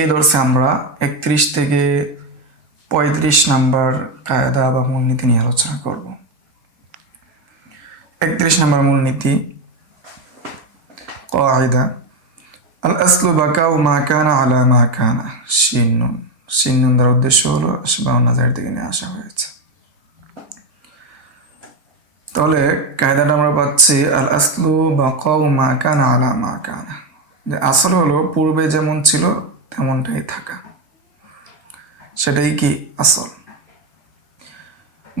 এই দর্শে আমরা 31 থেকে 35 নাম্বার কায়দা বা মূলনীতি নিয়ে আলোচনা করব। 31 নম্বর মূলনীতি কায়দা আল আসলু বাকাউ মা কানা আলা মা কানা। শিন দ্বারা উদ্দেশ্য হলো আশবাহ নাজার থেকে নিয়ে আসা হয়েছে। তাহলে কায়দাটা আমরা পাচ্ছি আল আসলু বাকাউ মা কানা আলা মা কানা, যে আসল হলো পূর্বে যেমন ছিল তেমনটাই থাকা, সেটাই কি আসল।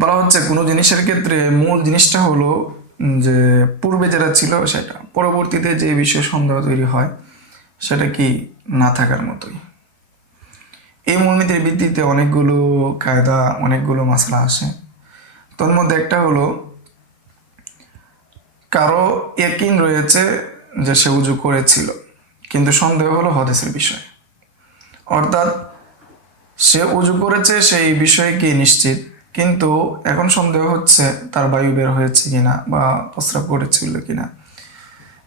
বলা হচ্ছে কোনো জিনিসের ক্ষেত্রে মূল জিনিসটা হলো যে পূর্বে যেটা ছিল সেটা, পরবর্তীতে যে বিষয়ে সন্দেহ তৈরি হয় সেটা কি না থাকার মতোই। এই মূলনীতির ভিত্তিতে অনেকগুলো কায়দা, অনেকগুলো মাসলা আসে। তোর মধ্যে একটা হলো কারো ইয়াকিন রয়েছে যে সে উজু করেছিল, কিন্তু সন্দেহ হলো হাদিসের বিষয়, অর্থাৎ সে উজু করেছে সেই বিষয়ে কি নিশ্চিত, কিন্তু এখন সন্দেহ হচ্ছে তার বায়ু বের হয়েছে কিনা বা প্রস্রাব করেছিল কিনা,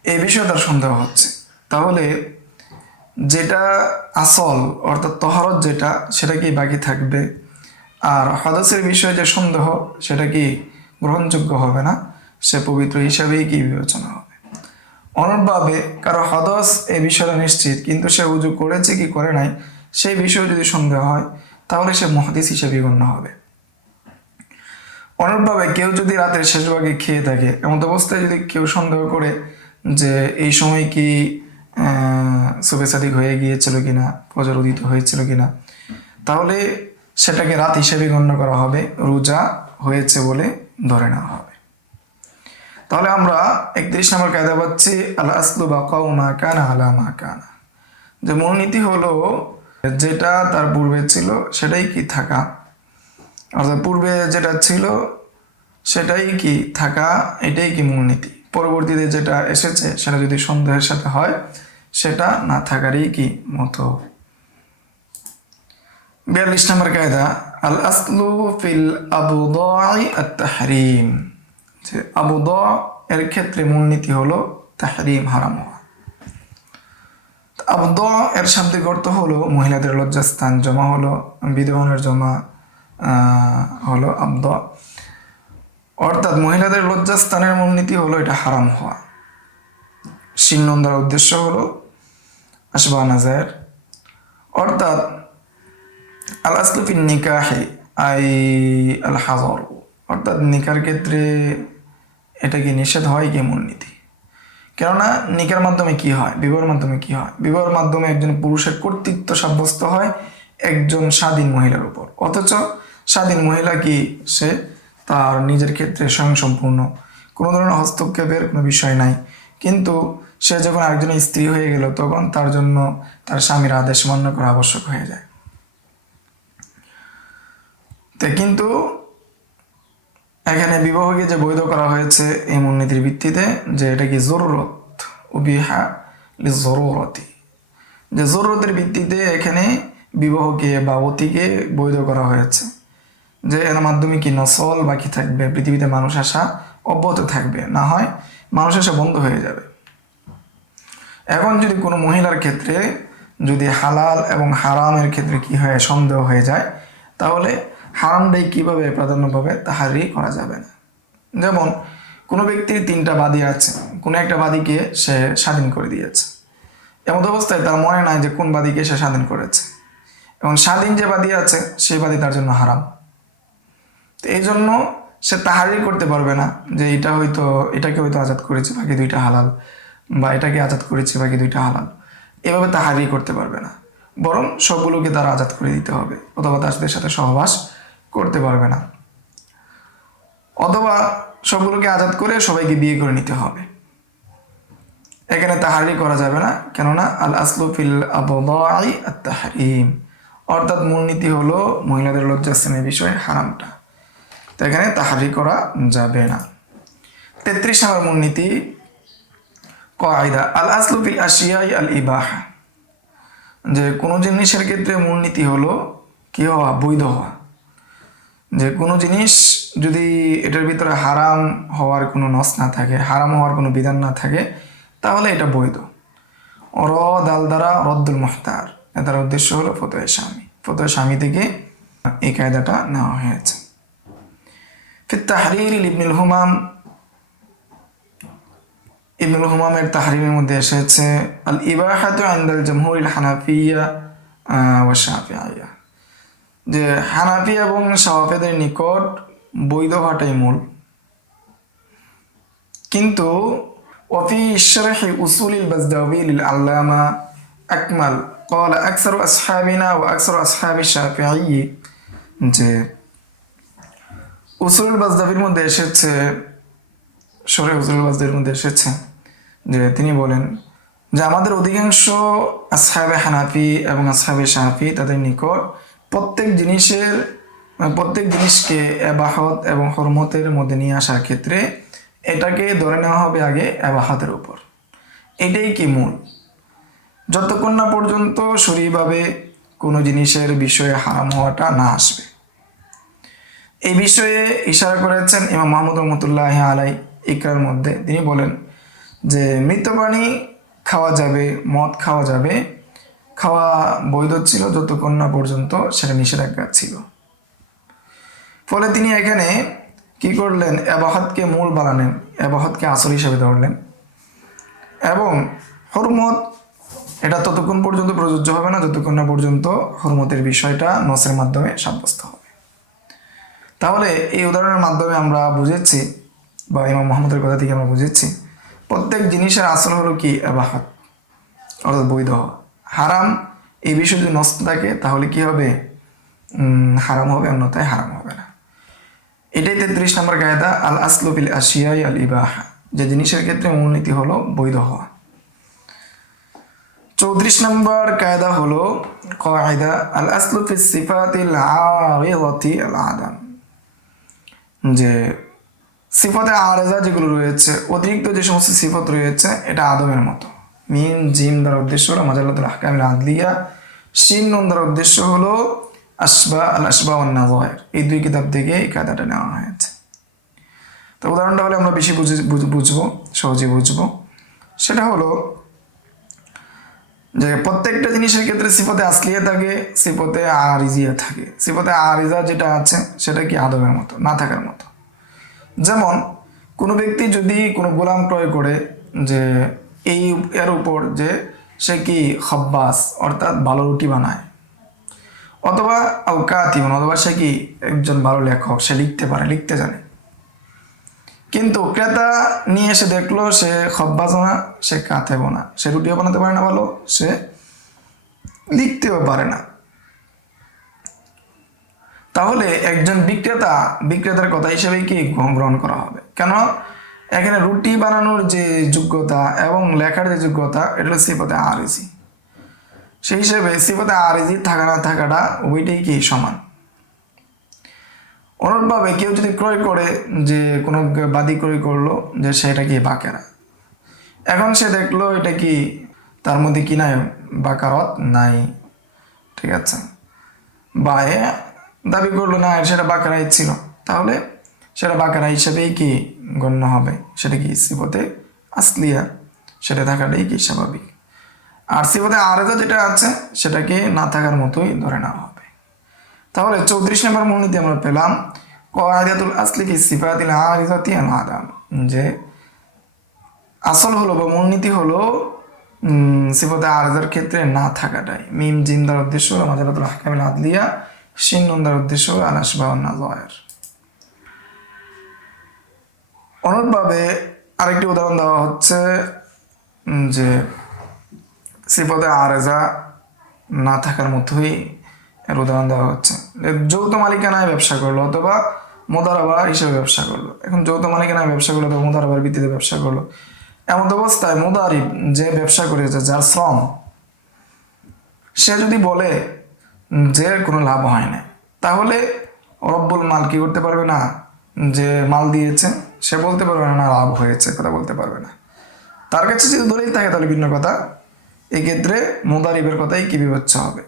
এই বিষয়ে তার সন্দেহ হচ্ছে। তাহলে যেটা আসল অর্থাৎ তহরত যেটা, সেটা কি বাকি থাকবে, আর হাদাসের বিষয়ে যে সন্দেহ সেটা কি গ্রহণযোগ্য হবে না, সে পবিত্র হিসাবেই কি বিবেচনা হবে। অনুরূপভাবে কারো হাদাস এই বিষয়টা নিশ্চিত, কিন্তু সে উজু করেছে কি করে নাই সেই বিষয়ে যদি সন্দেহ হয় তাহলে সে মুহাদ্দিস হিসেবে গণ্য হবে। অনুরূপভাবে কেউ যদি রাতের শেষ ভাগে খেয়ে থাকে, এমন অবস্থায় যদি কেউ সন্দেহ করে যে এই সময় কি সুবে সাদিক হয়ে গিয়েছিল কিনা, ফজর উদিত হয়েছিল কিনা, তাহলে সেটাকে রাত হিসেবে গণ্য করা হবে, রোজা হয়েছে বলে ধরে নেওয়া হবে। তাহলে আমরা 31 নম্বর কায়দা পাচ্ছি আল আসলু বাকাউ মা কানা আলা মা কানা, যে মূলনীতি হলো যেটা তার পূর্বে ছিল সেটাই কি থাকা, অর্থাৎ পূর্বে যেটা ছিল সেটাই কি থাকা, এটাই কি মূলনীতি। পরবর্তীতে যেটা এসেছে সেটা যদি সন্দেহের সাথে হয় সেটা না থাকারই কি মতো। 42 নম্বর কায়দা আল আসলু ফিল আবুদাই আত তাহরিম, যে আবুদা এর ক্ষেত্রে মূলনীতি হলো তাহরিম, হারাম হওয়া। আবুদা এর শাব্দিক অর্থ হলো মহিলাদের লজ্জাস্থান, জমা হলো বিধবানের জমা হলো আবদা, অর্থাৎ মহিলাদের লজ্জাস্থানের মূলনীতি হলো এটা হারাম হওয়া। শিন দ্বারা উদ্দেশ্য হলো আশবাহ নাজার, অর্থাৎ আল আসলু ফিন নিকাহি আই আল হাযর, অর্থাৎ নিকার ক্ষেত্রে এটা কি নিষেধ হয় কি মূলনীতি। কেননা নিকার মাধ্যমে কি হয়, বিবাহের মাধ্যমে কি হয়, বিবাহের মাধ্যমে একজন পুরুষের কর্তৃত্ব সাব্যস্ত হয় একজন স্বাধীন মহিলার উপর, অথচ স্বাধীন মহিলা কি সে তার নিজের ক্ষেত্রে স্বয়ংসম্পূর্ণ, কোনো ধরনের হস্তক্ষেপের কোনো বিষয় নাই, কিন্তু সে যখন আরেকজনের স্ত্রী হয়ে গেল তখন তার জন্য তার স্বামীর আদেশ মান্য করা আবশ্যক হয়ে যায়। তো কিন্তু এখানে বিবাহকে যে বৈধ করা হয়েছে এই মূলনীতির ভিত্তিতে, যে এটা কি জরুরত উবিহা লিজরুরতি, যে জরুরতের ভিত্তিতে এখানে বিবাহকে বা অতিকে বৈধ করা হয়েছে, যে এর মাধ্যমে কি নসল বাকি থাকবে, পৃথিবীতে মানুষ আসা অব্যাহত থাকবে, না হয় মানুষ আসা বন্ধ হয়ে যাবে। এখন যদি কোনো মহিলার ক্ষেত্রে যদি হালাল এবং হারামের ক্ষেত্রে কি হয় সন্দেহ হয়ে যায়, তাহলে হারামটাই কিভাবে প্রাধান্য পাবে তাহারি করা যাবে না। যেমন কোনো ব্যক্তির 3টা বাদী আছে, কোনো একটা বাদীকে সে স্বাধীন করে দিয়েছে, এমন অবস্থায় তার মনে নাই যে কোন বাদীকে সে স্বাধীন করেছে, এবং স্বাধীন যে বাদী আছে সেই বাদী তার জন্য হারাম। তো এই জন্য সে তাহারি করতে পারবে না যে এটাকে হয়তো আজাদ করেছে বাকি 2টা হালাল, বা এটাকে আজাদ করেছে বাকি 2টা হালাল, এভাবে তাহারি করতে পারবে না, বরং সবগুলোকে তারা আজাদ করে দিতে হবে, অথবা তাদের সাথে সহবাস করতে পারবে না, অথবা সবগুলোকে আজাদ করে সবাইকে বিয়ে করে নিতে হবে। এখানে তাহারি করা যাবে না, কেননা আল আসলু ফিল আবদাই আত তাহরিম, অর্থাৎ মূলনীতি হলো মহিলাদের লজ্জাস্থানের বিষয়ে হারামটা, তো এখানে তাহারি করা যাবে না। 33 নম্বর মূলনীতি কায়দা আল আসলু ফিল আশিয়াই আল ইবাহা, যে কোনো জিনিসের ক্ষেত্রে মূলনীতি হলো কি হওয়া, বৈধ হওয়া। যে কোনো জিনিস যদি এটার ভিতরে হারাম হওয়ার কোনো নস না থাকে, হারাম হওয়ার কোনো বিধান না থাকে, তাহলে এটা বৈধ। র দাল দ্বারা রদ্দুল মুহতার, তার উদ্দেশ্য হলো ফতোয়া শামি। ফতোয়া শামি থেকে এই কায়দাটা নেওয়া হয়েছে। ফি তাহরির ইবনুল হুমাম, ইবনুল হুমামের তাহরিরের মধ্যে এসেছে আল ইবাহাতু ইনদাল জামহুরিল হানাফিয়্যা ওয়া শাফিঈয়্যা, যে হানাফি এবং শাফিঈদের নিকট বৈধ হওয়াটাই মূল। কিন্তু ওয়াফি শরহি উসুলিল বাজদাওয়ি লিল আল্লামা আকমাল قال أكثر أصحابنا وأكثر أصحاب الشافعي، যে উসুলুল বাজদাবির মধ্যে এসেছে, শরহ উসুলুল বাজদাবির মধ্যে এসেছে যে তিনি বলেন যে আমাদের অধিকাংশ আসহাবে হানাফি এবং আসহাবে শাফি তাদের নিকট প্রত্যেক জিনিসকে এবাহত এবং হরমতের মধ্যে নিয়ে আসার ক্ষেত্রে এটাকে ধরে নেওয়া হবে আগে এবাহতের উপর। এটাই কি মূল, যতক্ষণ না পর্যন্ত শরীরভাবে কোনো জিনিসের বিষয়ে হারাম হওয়াটা না আসবে। এই বিষয়ে ইশারা করেছেন ইমাম মুহাম্মদ রহমতুল্লাহ আলাই ইকরার মধ্যে। তিনি বলেন যে মৃত প্রাণী খাওয়া যাবে, মদ খাওয়া যাবে, খাওয়া বৈধ ছিল যতক্ষণ না পর্যন্ত সেটা নিষেধাজ্ঞা ছিল। ফলে তিনি এখানে কি করলেন, এবাহতকে মূল বানালেন, এবাহতকে আসল হিসেবে ধরলেন, এবং হরমত এটা ততক্ষণ পর্যন্ত প্রযোজ্য হবে না যতক্ষণ না পর্যন্ত হরমতের বিষয়টা নসের মাধ্যমে সাব্যস্ত হবে। তাহলে এই উদাহরণের মাধ্যমে আমরা বুঝেছি, বা ইমাম মুহাম্মদের কথা থেকে আমরা বুঝেছি, প্রত্যেক জিনিসের আসল হলো কি এবাহত, অর্থাৎ বৈধ। হারাম এই বিষয় যদি নষ্ট থাকে তাহলে কি হবে, হারাম হবে, অন্যথায় হারাম হবে না। এটাই 33 নম্বর কায়দা, আল আসলু ফিল আশিয়াই আল ইবাহা, যে জিনিসের ক্ষেত্রে মূলনীতি হলো বৈধ হওয়া। 34 নম্বর কায়দা হলো কায়দা আল আসলু ফিস সিফাতিল আরিদাতি আল আদাম, যে সিফাতে আরেজা যেগুলো রয়েছে, অতিরিক্ত যে সমস্ত সিফত রয়েছে, এটা আদমের মতো। মিম জিম দ্বারা উদ্দেশ্য হলো মাজালাতুল আহকামিল আদলিয়া, শিন নুন দ্বারা উদ্দেশ্য হলো আল আসবা ওয়ান নাযায়ের। এই দুই কিতাব থেকে এই কায়দাটা নেওয়া হয়েছে। তো উদাহরণটা হলে আমরা বেশি বুঝবো, সহজে বুঝবো। সেটা হলো যে প্রত্যেকটা জিনিসের ক্ষেত্রে সিফতে আসলিয়া থাকে, সিফতে আরিজিয়া থাকে। সিফতে আরিজা যেটা আছে সেটা কি আদমের মতো, না থাকার মতো। যেমন কোনো ব্যক্তি যদি কোনো গোলাম ক্রয় করে, যে এর উপর যে সে কি খব্বাস অর্থাৎ ভালো রুটি বানায়, অথবা কাতিবন অথবা সে কি একজন ভালো লেখক, সে লিখতে পারে, লিখতে জানে, কিন্তু ক্রেতা নিয়ে এসে দেখলো সে খব্বাসও না, সে কাতেবও না, সে রুটিও বানাতে পারে না ভালো, সে লিখতেও পারে না। তাহলে একজন বিক্রেতার কথা হিসেবে কি গ্রহণ করা হবে? কেন, এখানে রুটি বানানোর যে যোগ্যতা এবং লেখার যে যোগ্যতা, এটা হলো সিফাতে আরিজি। সেই হিসেবে সিফাতে আরিজি থাকা না থাকাটা ওইটাই কি সমান। অনুরূপভাবে কেউ যদি ক্রয় করে, যে কোনো বাদী ক্রয় করলো যে সেটা কি বাকেরা, এখন সে দেখলো এটা কি তার মধ্যে কি নাই, বাকারত নাই, ঠিক আছে, বা দাবি করলো না সেটা বাকারাই ছিল, তাহলে সেটা বাকারা হিসেবেই কি গণ্য হবে, সেটা কি সিফতে আসলিয়া, সেটা থাকাটাই কি স্বাভাবিক। আর সিফতে আরেজা যেটা আছে সেটাকে না থাকার মতোই ধরে নেওয়া হবে। তাহলে 34 নম্বর মূলনীতি আমরা পেলাম কায়দাতুল আসলি ফি সিফাতিল আরিজাতি আল আদাম, যে আসল হলো বা মূলনীতি হলো সিফতে আরেজার ক্ষেত্রে না থাকাটাই। মিম জিম দ্বারা উদ্দেশ্য হলো মাজালাতুল আহকামিল আদলিয়া, শিন নুন দ্বারা উদ্দেশ্য হলো আল আসবা ওয়ান নাযায়ের। অনুরূপভাবে আরেকটি উদাহরণ দেওয়া হচ্ছে, যে সিফতে আরেজা না থাকার মতোই এর উদাহরণ দেওয়া হচ্ছে। যৌথ মালিকানায় ব্যবসা করলো অথবা মোদারাবা হিসেবে ব্যবসা করলো। এখন যৌথ মালিকানায় ব্যবসা করলো অথবা মোদারাবার ভিত্তিতে ব্যবসা করলো, এমন অবস্থায় মোদারিব যে ব্যবসা করেছে, যার শ্রম, সে যদি বলে যে কোনো লাভ হয় না, তাহলে রব্বুল মাল কি করতে পারবে না, যে মাল দিয়েছে সে বলতে পারবে না লাভ হয়েছে, কথা বলতে পারবে না। তার কাছে যদি দলিল থাকে তাহলে ভিন্ন কথা। এক্ষেত্রে মোদারিবের কথাই কি বিবেচ্য হবে,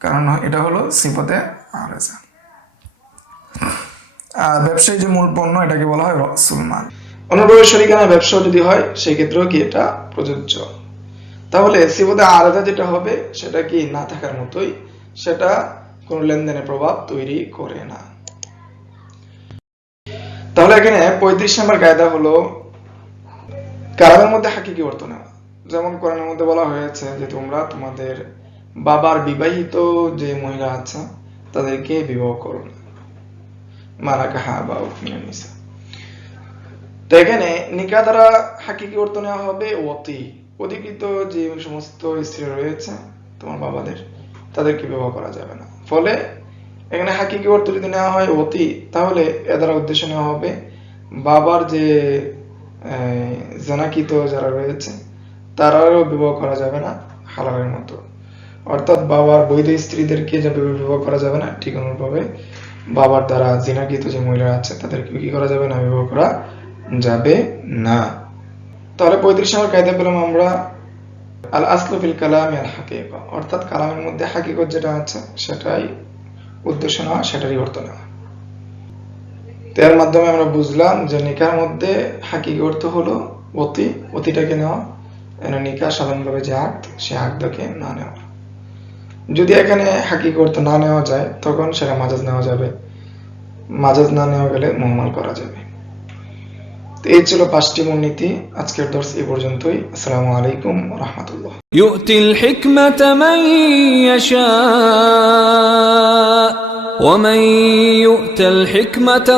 কারণ এটা হলো সিফতে আরেজা। আর ব্যবসায়ী যে মূল পণ্য, এটাকে বলা হয় রসুল মাল। অনুপ্রবেশ শরিকানা ব্যবসা যদি হয় সেই ক্ষেত্রেও কি এটা প্রযোজ্য। তাহলে সিফাতে আরেদা যেটা হবে সেটা কি না থাকার মতোই, সেটা কোনো লেনদেনের প্রভাব তৈরি করে না। তাহলে এখানে 35 নম্বর কায়দা হলো কালামের মধ্যে হাকিকি অর্থ নেওয়া। যেমন কোরআনের মধ্যে বলা হয়েছে যে তোমরা তোমাদের বাবার বিবাহিত যে মহিলা আছে তাদেরকে বিবাহ করো না, মারাকাহা বা উকমিনান নিসা। তো এখানে নিকা দ্বারা হাকিকি অর্থ নেওয়া হবে ওয়াতি, অধিকৃত যে সমস্ত স্ত্রী রয়েছে তোমার বাবাদের, তাদেরকে বিবাহ করা যাবে না। ফলে এখানে হাকিকি অর্থ যদি নেওয়া হয় ওয়াতি, তাহলে এ দ্বারা উদ্দেশ্য নেওয়া হবে বাবার যে জানাকিত যারা রয়েছে তারাও বিবাহ করা যাবে না হালালের মতো। অর্থাৎ বাবার বৈধ স্ত্রীদেরকে যেভাবে বিবাহ করা যাবে না, ঠিক অনুরূপভাবে বাবার দ্বারা জিনাকৃত যে মহিলারা আছে তাদেরকে কি করা যাবে না, বিবাহ করা যাবে না। তাহলে 35 নম্বর কায়দা পেলাম আমরা আল আসলু ফিল কালামি আল হাকিকা, অর্থাৎ কালামের মধ্যে হাকিকত যেটা আছে সেটাই উদ্দেশ্য নেওয়া, সেটারই অর্থ নেওয়া। এর মাধ্যমে আমরা বুঝলাম যে নিকার মধ্যে হাকিকি অর্থ হলো অতি, অতিটাকে নেওয়া, নিকা সাধারণভাবে যে আক্ত, সে আক্তকে না নেওয়া। যদি এখানে হাকিকি অর্থ না নেওয়া যায় তখন সেটা মাজাজ নেওয়া যাবে, মাজাজ না নেওয়া গেলে মুহমাল করা যাবে। তো এই ছিল 5টি মূলনীতি। আজকের দর্স এই পর্যন্তই। আসসালামু আলাইকুম ওয়া রাহমাতুল্লাহ। ইউতিল হিকমাতা মান ইয়াশা ওয়া মান ইউতাল হিকমাতা